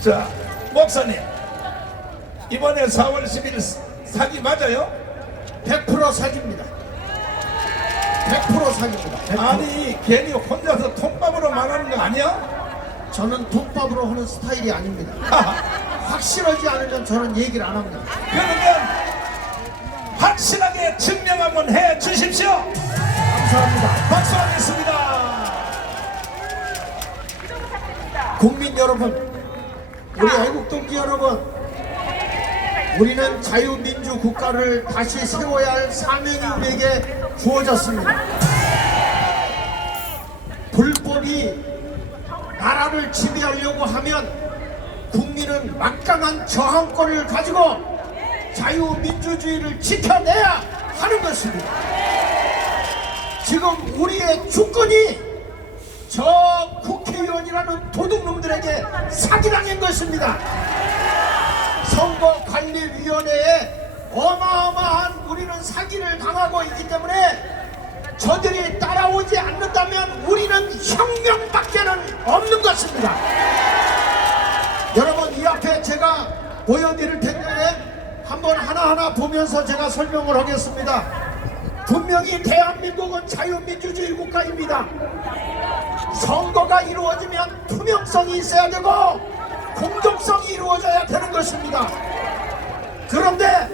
자, 목사님, 이번에 4월 10일 사기 맞아요? 100% 사기입니다. 100% 사기입니다. 100%. 아니, 괜히 혼자서 통밥으로 말하는 거 아니야? 저는 돈밥으로 하는 스타일이 아닙니다. 확실하지 않으면 저는 얘기를 안 합니다. 그러면 확실하게 증명 한번 해 주십시오. 감사합니다. 박수하겠습니다. 국민 여러분, 우리 애국동지 여러분, 우리는 자유민주 국가를 다시 세워야 할 사명이 우리에게 주어졌습니다. 불법이 나라를 지배하려고 하면 국민은 막강한 저항권을 가지고 자유민주주의를 지켜내야 하는 것입니다. 지금 우리의 주권이 저 국회의원이라는 도둑놈들에게 사기당한 것입니다. 선거관리위원회에 어마어마한 우리는 사기를 당하고 있기 때문에 저들이 따라오지 않는다면 우리는 혁명밖에는 없는 것입니다. 여러분, 이 앞에 제가 보여드릴 텐데 한번 하나하나 보면서 제가 설명을 하겠습니다. 분명히 대한민국은 자유민주주의 국가입니다. 선거가 이루어지면 투명성이 있어야 되고 공정성이 이루어져야 되는 것입니다. 그런데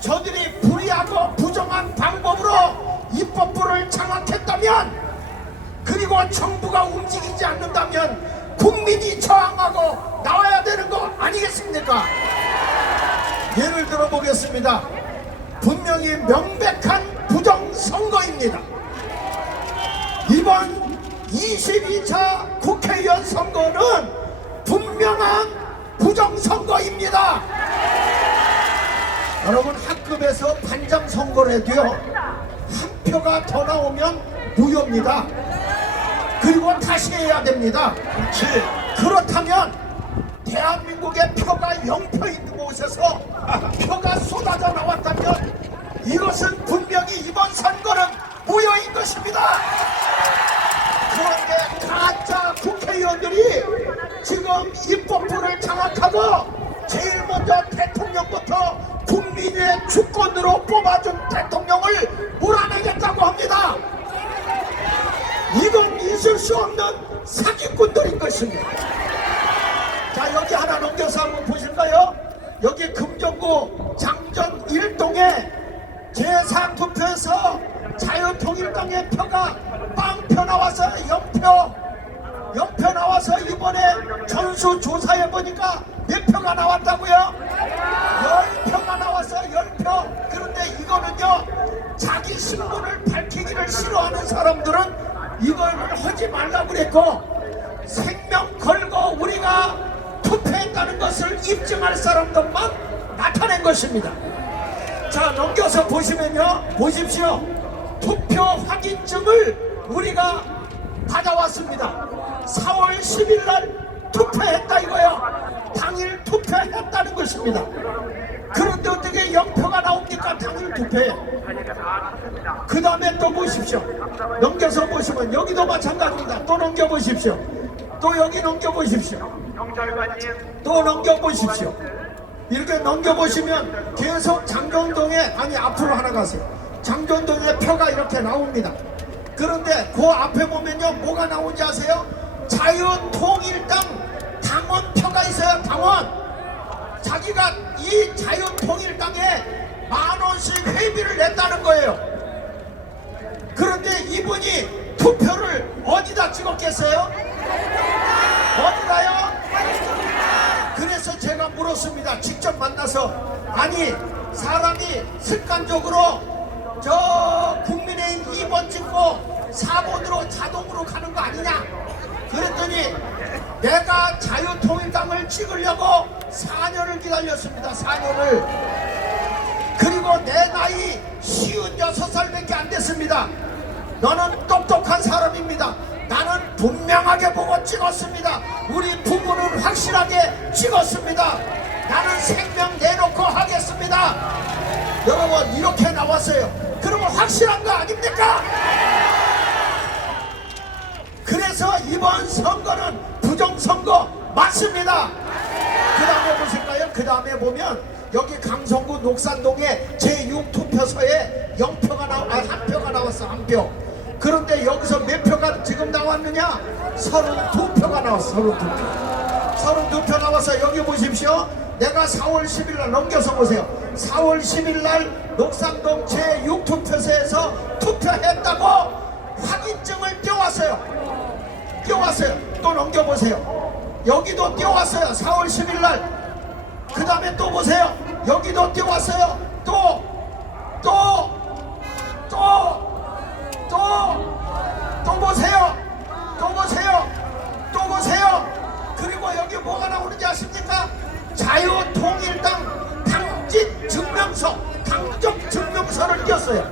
저들이 불의하고 부정한 방법으로 입법부를 장악했다면, 그리고 정부가 움직이지 않는다면 국민이 저항하고 나와야 되는 거 아니겠습니까? 예를 들어 보겠습니다. 분명히 명백한 부정선거입니다. 이번 22차 국회의원 선거는 분명한 부정선거입니다. 여러분, 학급에서 반장 선거를 해도요, 한 표가 더 나오면 무효입니다. 그리고 다시 해야 됩니다. 그렇지. 그렇다면 대한민국의 표가 0표 있는 곳에서 표가 쏟아져 나왔다면 이것은 분명히 이번 선거는 무효인 것입니다. 그런데 가짜 국회의원들이 지금 입법부를 장악하고 제일 먼저 대통령부터 국민의 주권으로 뽑아준 대통령을 몰아내겠다고 합니다. 이건 있을 수 없는 사기꾼들인 것입니다. 자, 여기 하나 넘겨서 한번 보실까요? 여기 금정구 장전 1동에 제4투표에서 자유통일당의 표가 빵표 나와서 0표 나와서 이번에 전수조사해 보니까 몇 표가 나왔다고요? 10표가 나와서 10표. 그런데 이거는요, 자기 신분을 밝히기를 싫어하는 사람들은 이걸 하지 말라고 그랬고, 생명 걸고 우리가 투표했다는 것을 입증할 사람들만 나타낸 것입니다. 자, 넘겨서 보시면요, 보십시오. 투표 확인증을 우리가 받아왔습니다. 4월 10일 날 투표했다 이거요. 당일 투표했다는 것입니다. 그런데 어떻게 0표가 나옵니까? 당일 투표에. 그 다음에 또 보십시오. 넘겨서 보시면 여기도 마찬가지입니다. 또 넘겨보십시오. 또 여기 넘겨보십시오. 또 넘겨보십시오. 이렇게 넘겨보시면 계속 장전동에, 아니 앞으로 하나 가세요. 장전동에 표가 이렇게 나옵니다. 그런데 그 앞에 보면요, 뭐가 나오는지 아세요? 자유통일당 당원표가 있어요. 당원. 자기가 이 자유통일당에 10,000원씩 회비를 냈다는 거예요. 그런데 이분이 투표를 어디다 찍었겠어요? 어디다요? 그래서 제가 물었습니다. 직접 만나서. 아니, 사람이 습관적으로 저 국민의힘 2번 찍고 4번으로 자동으로 가는 거 아니냐? 그랬더니 내가 자유통일당을 찍으려고 4년을 기다렸습니다. 4년을. 그리고 내 나이 56살밖에 안 됐습니다. 너는 똑똑한 사람입니다. 나는 분명하게 보고 찍었습니다. 우리 부부는 확실하게 찍었습니다. 나는 생명 내놓고 하겠습니다. 여러분, 이렇게 나왔어요. 그러면 확실한 거 아닙니까? 그래서 이번 선거는 부정선거 맞습니다. 그 다음에 보면 여기 강성구 녹산동에 제6투표소에 0표가 한 표가 나왔어. 한 표. 그런데 여기서 몇 표가 지금 나왔느냐? 32표가 나왔어. 32표 나와서 여기 보십시오. 내가 4월 10일 날 넘겨서 보세요. 4월 10일 날 녹산동 제6투표소에서 투표했다고 확인증을 띄워왔어요. 또 넘겨보세요. 여기도 띄워왔어요. 4월 10일 날. 그 다음에 또 보세요. 여기도 띄워왔어요. 또 보세요. 그리고 여기 뭐가 나오는지 아십니까? 자유통일당 당직 증명서, 당적 증명서를 띄웠어요.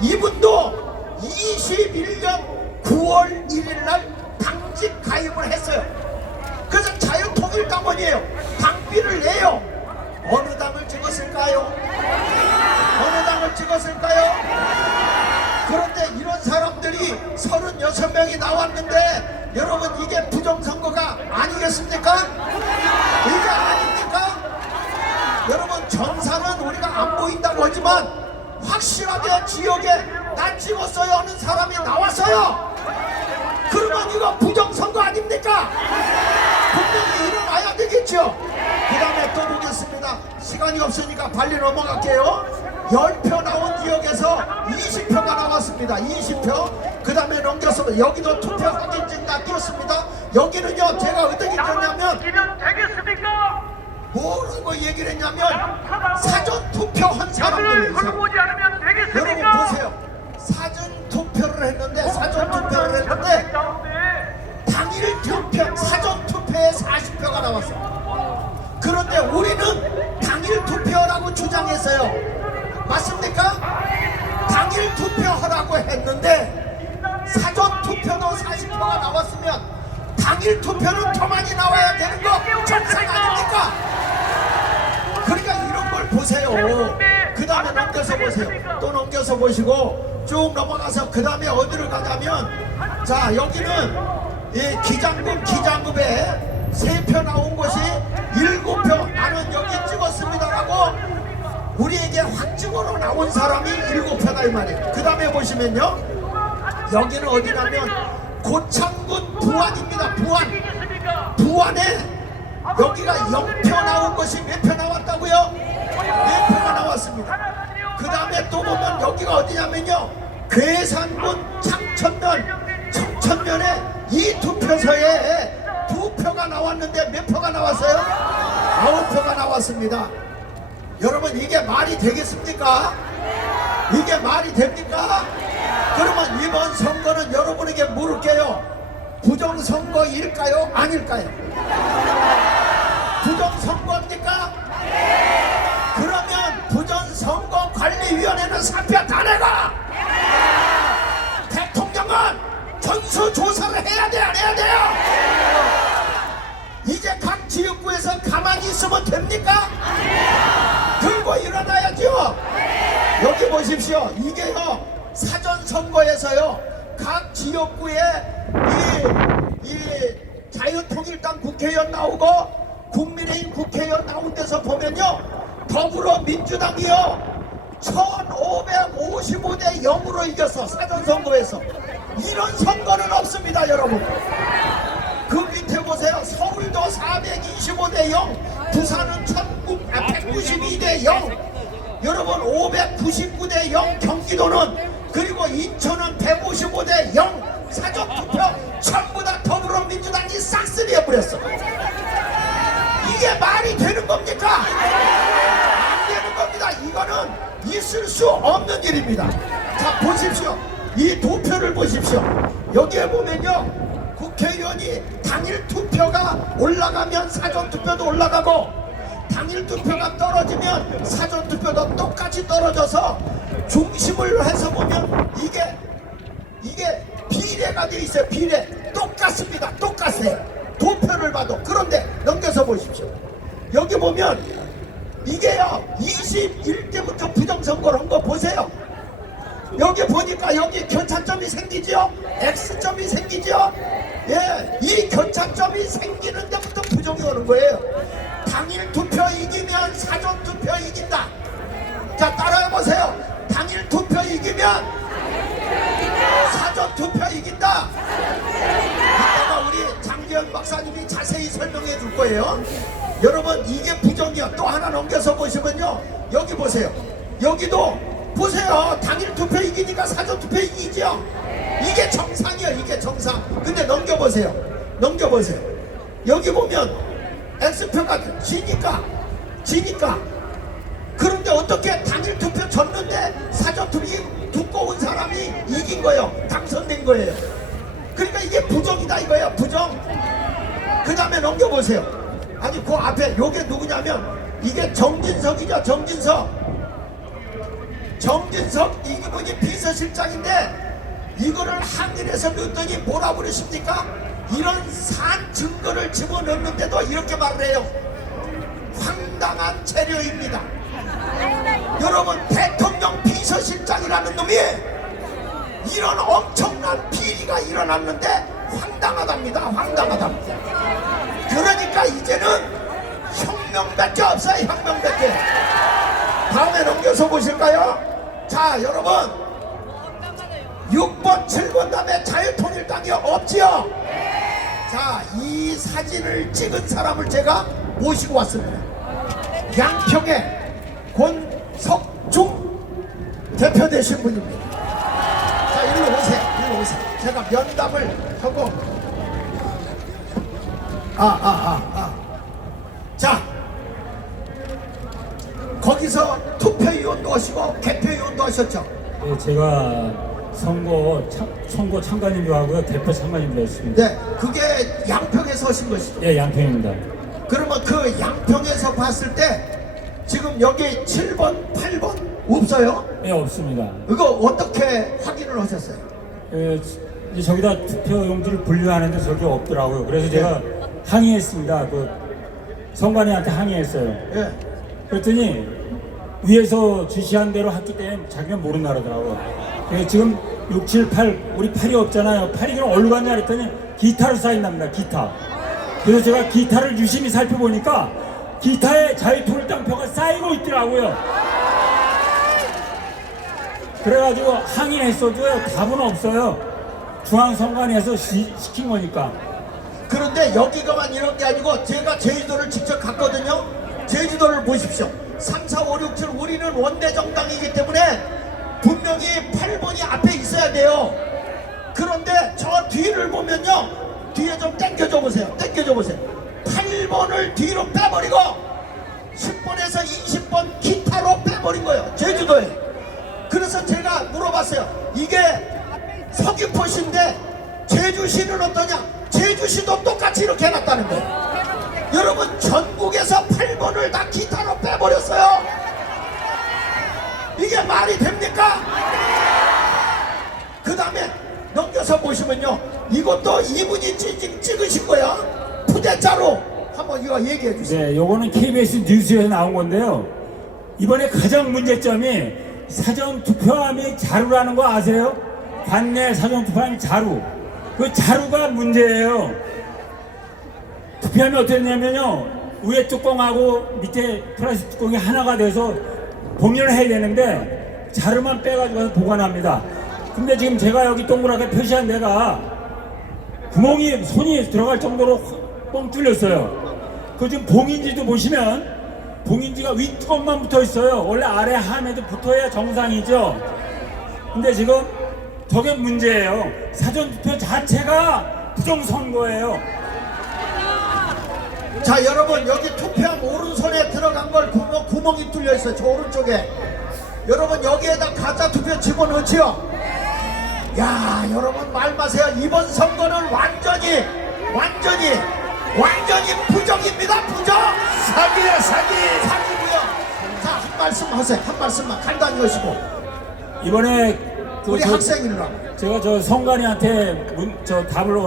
이분도 21년 9월 1일 날 당직 가입을 했어요. 그래서 자유통일당원이에요. 당비를 내요. 어느 당을 찍었을까요? 그런데 이런 사람들이 36명이 나왔는데 여러분 이게 부정선거가 아니겠습니까? 이게 아닙니까? 여러분 전사는 우리가 안 보인다고 하지만 확실하게 지역에 나 찍었어요 하는 사람이 나왔어요. 그러면 이거 부정선거 아닙니까? 분명히 일어나야 되겠죠. 그 다음에 또 보겠습니다. 시간이 없으니까 빨리 넘어갈게요. 10표 나온 지역에서 20표가 나왔습니다. 20표. 그 다음에 넘겨서 여기도 투표 확인증 다 띄웠습니다. 여기는요 제가 어떻게 띄웠냐면 되겠습니까? 뭐라고 얘기를 했냐면 사전 투표한 사람들이에요. 걸어보지 않으면 여러분 되겠습니까? 보세요. 사전 투표를 했는데 당일 투표 사전 투표에 40표가 나왔어요. 그런데 우리는 당일 투표라고 주장했어요. 맞습니까? 당일 투표하라고 했는데 사전 투표도 40표가 나왔으면 당일 투표는 더 많이 나와야 되는 거 정상 아닙니까? 그러니까 이런 걸 보세요. 그 다음에 넘겨서 보세요. 또 넘겨서 보시고 쭉 넘어가서 그 다음에 어디를 가냐면 자 여기는 이 기장급에 3표 나온 것이 7표 나는 여기 찍었습니다라고 우리에게 확증으로 나온 사람이 7표다 이 말이에요. 그 다음에 보시면요 여기는 어디냐면 고창군 부안입니다. 부안에 여기가 0표 나온 것이 몇 표 나왔다고요? 4표가 나왔습니다. 그 다음에 또 보면 여기가 어디냐면요 괴산군 청천면에 이 투표소에 2표가 나왔는데 몇 표가 나왔어요? 9표가 나왔습니다. 여러분 이게 말이 되겠습니까? 이게 말이 됩니까? 그러면 이번 선거는 여러분에게 물을게요. 부정선거일까요? 아닐까요? 부정선거입니까? 그러면 부정선거관리위원회는 사표 다 내가! 대통령은 전수조사를 해야 돼, 안 해야 돼요? 이제 각 지역구에서 가만히 있으면 됩니까? 들고 일어나야죠. 여기 보십시오. 이게요 사전선거에서요 각 지역구에 이 자유통일당 국회의원 나오고 국민의힘 국회의원 나온 데서 보면요 더불어민주당이요 1555대 0으로 이겼어. 사전선거에서. 이런 선거는 없습니다 여러분. 그 밑에 보세요. 서울도 425대 0, 부산은 192대 0, 여러분 599대 0, 경기도는 그리고 인천은 155대 0. 사전투표 전부 다 더불어민주당이 싹쓸이 해버렸어. 이게 말이 되는 겁니까? 안 되는 겁니다. 이거는 있을 수 없는 일입니다. 자 보십시오. 이 도표를 보십시오. 여기에 보면요 국회의원이 당일 투표가 올라가면 사전투표도 올라가고 당일 투표가 떨어지면 사전투표도 똑같이 떨어져서 중심을 해서 보면 이게 비례가 돼 있어요. 비례 똑같습니다. 똑같아요. 도표를 봐도. 그런데 넘겨서 보십시오. 여기 보면 이게요 21대부터 부정선거를 한 거 보세요. 여기 보니까 여기 교차점이 생기죠. X점이 생기죠. 예, 이 교차점이 생기는 데부터 부정이 오는 거예요. 당일 투표 이기면 이기면 사전투표 이긴다. 자, 따라해보세요. 당일 투표 이기면 사전투표 이긴다. 이따가 우리 장기현 박사님이 자세히 설명해 줄 거예요. 여러분, 이게 부정이요. 또 하나 넘겨서 보시면요, 여기 보세요. 여기도 보세요. 당일 투표 이기니까 사전투표 이기죠. 이게 정상이에요. 이게 정상. 근데 넘겨보세요. 넘겨보세요. 여기 보면 X표가 지니까 그런데 어떻게 당일 투표 졌는데 사전투표 두꺼운 사람이 이긴 거예요. 당선된 거예요. 그러니까 이게 부정이다 이거예요. 부정. 그 다음에 넘겨보세요. 아니 그 앞에 요게 누구냐면 이게 정진석이죠. 정진석 이분이 비서실장인데 이거를 항일해서 넣었더니 뭐라고 그러십니까? 이런 산 증거를 집어넣는데도 이렇게 말을 해요. 황당한 재료입니다. 여러분, 대통령 비서실장이라는 놈이 이런 엄청난 비리가 일어났는데 황당하답니다. 황당하답니다. 그러니까 이제는 혁명밖에 없어요. 혁명밖에. 다음에 넘겨서 보실까요? 자, 여러분, 6번 7번 다음에 자유통일당이 없지요? 자, 이 사진을 찍은 사람을 제가 모시고 왔습니다. 양평의 권석중 대표 되신 분입니다. 자, 일로 오세요. 제가 면담을 하고 자, 거기서 투표위원도 하시고 개표위원도 하셨죠? 네, 제가 선거 참관인도 하고요, 대표 참관인도 했습니다. 네, 그게 양평에서 하신 것이죠? 예, 양평입니다. 그러면 그 양평에서 봤을 때 지금 여기 7번, 8번 없어요? 예, 없습니다. 이거 어떻게 확인을 하셨어요? 예, 이제 저기다 투표용지를 분류하는데 저게 없더라고요. 그래서 제가 항의했습니다. 그 선관위한테 항의했어요. 예. 그랬더니 위에서 지시한 대로 했기 때문에 자기가 모른다 그러더라고요. 그래서 지금 6, 7, 8 우리 8이 없잖아요. 8이 그럼 어디로 갔냐 그랬더니 기타로 쌓인답니다. 기타. 그래서 제가 기타를 유심히 살펴보니까 기타에 자유통일당 표가 쌓이고 있더라고요. 그래가지고 항의했어도요, 답은 없어요. 중앙선관위에서 시킨 거니까. 그런데 여기가만 이런 게 아니고 제가 제주도를 직접 갔거든요. 제주도를 보십시오. 3, 4, 5, 6, 7 우리는 원내정당이기 때문에 분명히 8번이 앞에 있어야 돼요. 그런데 저 뒤를 보면요, 뒤에 좀 당겨줘 보세요. 8번을 뒤로 빼버리고 10번에서 20번 기타로 빼버린 거예요. 제주도에. 그래서 제가 물어봤어요. 이게 서귀포시인데 제주시는 어떠냐? 제주시도 똑같이 이렇게 해놨다는 거예요. 여러분, 전국에서 8번을 다 기타로 빼버렸어요. 이게 말이 됩니까? 그 다음에 넘겨서 보시면요, 이것도 이분이 찍으신 거야. 푸대자로. 한번 이거 얘기해 주세요. 네, 요거는 KBS 뉴스에서 나온 건데요. 이번에 가장 문제점이 사전 투표함이 자루라는 거 아세요? 관내 사전 투표함이 자루. 그 자루가 문제예요. 투표함이 어떻게 되냐면요, 위에 뚜껑하고 밑에 플라스틱 뚜껑이 하나가 돼서 봉인을 해야 되는데 자루만 빼가지고 보관합니다. 근데 지금 제가 여기 동그랗게 표시한 데가 구멍이 손이 들어갈 정도로 뻥 뚫렸어요. 그 지금 봉인지도 보시면 봉인지가 윗뚜껑만 붙어 있어요. 원래 아래 함에도 붙어야 정상이죠. 근데 지금 저게 문제예요. 사전투표 자체가 부정선거예요. 자, 여러분, 여기 투표함 오른손에 들어간 걸 구멍이 뚫려 있어요. 저 오른쪽에. 여러분, 여기에다 가짜 투표 집어넣지요. 야, 여러분 말 마세요. 이번 선거는 완전히 부정입니다. 부정. 사기야, 사기. 사기고요. 자, 한 말씀 하세요. 한 말씀만 간단히 하시고. 이번에 우리 학생이라고. 제가 저 선관위한테 답을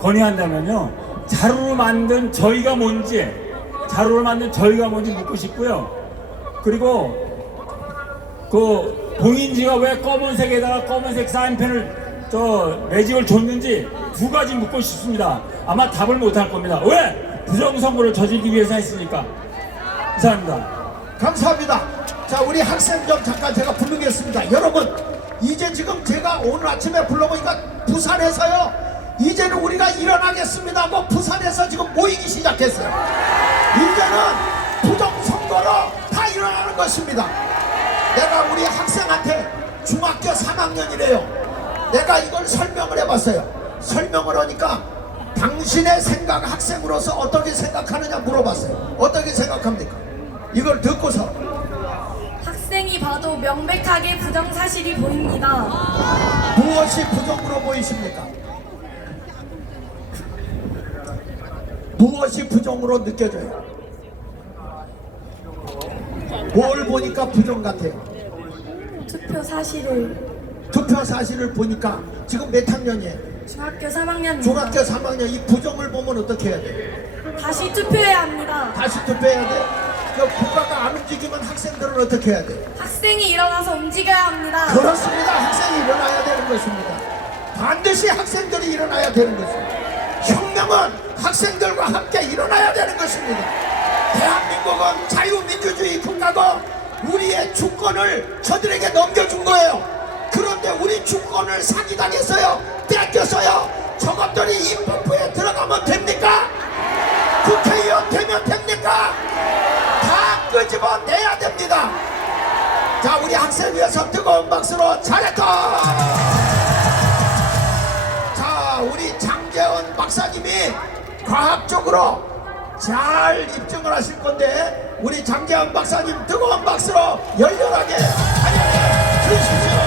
건의한다면요, 자루로 만든 저희가 뭔지 묻고 싶고요. 그리고 그 봉인지가 왜 검은색에다가 검은색 사인펜을 매직을 줬는지 두 가지 묻고 싶습니다. 아마 답을 못 할 겁니다. 왜? 부정선거를 저지르기 위해서 했으니까. 감사합니다. 감사합니다. 자, 우리 학생 좀 잠깐 제가 부르겠습니다. 여러분, 이제 지금 제가 오늘 아침에 불러보니까 부산에서요, 이제는 우리가 일어나겠습니다 하고 부산에서 지금 모이기 시작했어요. 이제는 부정선거로 다 일어나는 것입니다. 내가 우리 학생한테 중학교 3학년이래요. 내가 이걸 설명을 해봤어요. 설명을 하니까 당신의 생각, 학생으로서 어떻게 생각하느냐 물어봤어요. 어떻게 생각합니까? 이걸 듣고서 학생이 봐도 명백하게 부정사실이 보입니다. 무엇이 부정으로 보이십니까? 무엇이 부정으로 느껴져요? 뭘 보니까 부정 같아요? 투표 사실을 투표 사실을 보니까 지금 몇 학년이에요? 중학교 3학년 중학교 3학년. 이 부정을 보면 어떻게 해야 돼요? 다시 투표해야 합니다. 다시 투표해야 돼? 그 국가가 안 움직이면 학생들은 어떻게 해야 돼요? 학생이 일어나서 움직여야 합니다. 그렇습니다. 학생이 일어나야 되는 것입니다. 반드시 학생들이 일어나야 되는 것입니다. 혁명은 학생들과 함께 일어나야 되는 것입니다. 대한민국은 자유민주주의 국가고 우리의 주권을 저들에게 넘겨준 거예요. 그런데 우리 주권을 사기당했어요. 뺏겼어요. 저것들이 입법부에 들어가면 됩니까? 국회의원 되면 됩니까? 다 끄집어내야 됩니다. 자, 우리 학생 위해서 뜨거운 박수로 잘했다. 자, 우리 장재원 박사님이 과학적으로 잘 입증을 하실 건데 우리 장재원 박사님 뜨거운 박수로 열렬하게 환영해 주시죠.